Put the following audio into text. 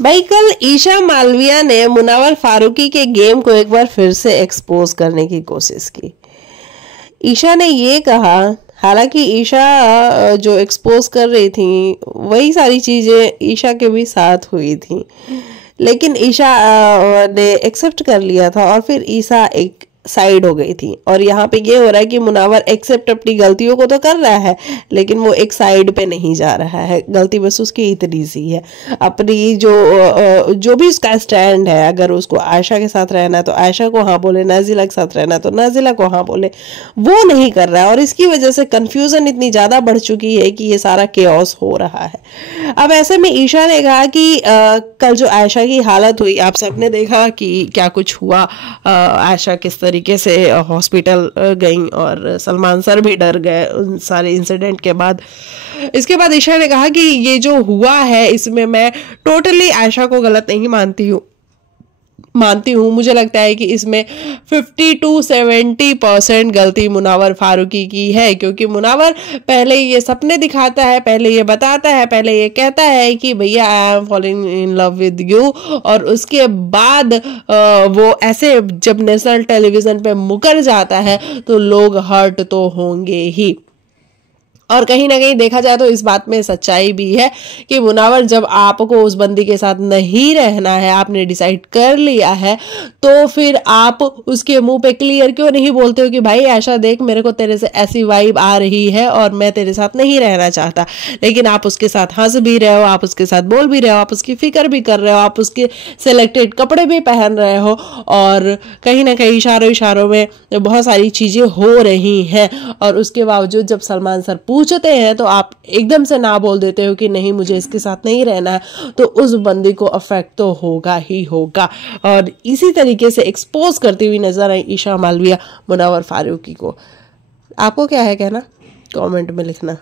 भाई कल ईशा मालविया ने मुनावर फारूकी के गेम को एक बार फिर से एक्सपोज करने की कोशिश की। ईशा ने ये कहा, हालांकि ईशा जो एक्सपोज कर रही थी वही सारी चीज़ें ईशा के भी साथ हुई थी, लेकिन ईशा ने एक्सेप्ट कर लिया था और फिर ईशा एक साइड हो गई थी। और यहाँ पे ये हो रहा है कि मुनावर एक्सेप्ट अपनी गलतियों को तो कर रहा है, लेकिन वो एक साइड पे नहीं जा रहा है। गलती बस उसकी इतनी सी है, अपनी जो भी उसका स्टैंड है, अगर उसको आयशा के साथ रहना है तो आयशा को हाँ बोले, नाजिला के साथ रहना है तो नाजिला को हाँ बोले, वो नहीं कर रहा है। और इसकी वजह से कंफ्यूजन इतनी ज़्यादा बढ़ चुकी है कि ये सारा केओस हो रहा है। अब ऐसे में ईशा ने कहा कि कल जो आयशा की हालत हुई, आप सबने देखा कि क्या कुछ हुआ, आयशा किस तरीके से हॉस्पिटल गई और सलमान सर भी डर गए उन सारे इंसिडेंट के बाद। इसके बाद ईशा ने कहा कि ये जो हुआ है इसमें मैं टोटली आयशा को गलत नहीं मानती हूँ। मुझे लगता है कि इसमें 50 to 70% गलती मुनावर फारूकी की है, क्योंकि मुनावर पहले ये सपने दिखाता है, पहले ये बताता है, पहले ये कहता है कि भैया I am falling in love with you, और उसके बाद वो ऐसे जब नेशनल टेलीविजन पे मुकर जाता है तो लोग हर्ट तो होंगे ही। और कहीं ना कहीं देखा जाए तो इस बात में सच्चाई भी है कि मुनावर, जब आपको उस बंदी के साथ नहीं रहना है, आपने डिसाइड कर लिया है, तो फिर आप उसके मुंह पे क्लियर क्यों नहीं बोलते हो कि भाई आयशा देख, मेरे को तेरे से ऐसी वाइब आ रही है और मैं तेरे साथ नहीं रहना चाहता। लेकिन आप उसके साथ हंस भी रहे हो, आप उसके साथ बोल भी रहे हो, आप उसकी फिक्र भी कर रहे हो, आप उसके सिलेक्टेड कपड़े भी पहन रहे हो, और कहीं ना कहीं इशारों में बहुत सारी चीज़ें हो रही हैं। और उसके बावजूद जब सलमान सर पूछते हैं तो आप एकदम से ना बोल देते हो कि नहीं मुझे इसके साथ नहीं रहना है, तो उस बंदी को अफेक्ट तो होगा ही होगा। और इसी तरीके से एक्सपोज करती हुई नजर आई ईशा मालविया मुनावर फारूकी को। आपको क्या है कहना, कमेंट में लिखना।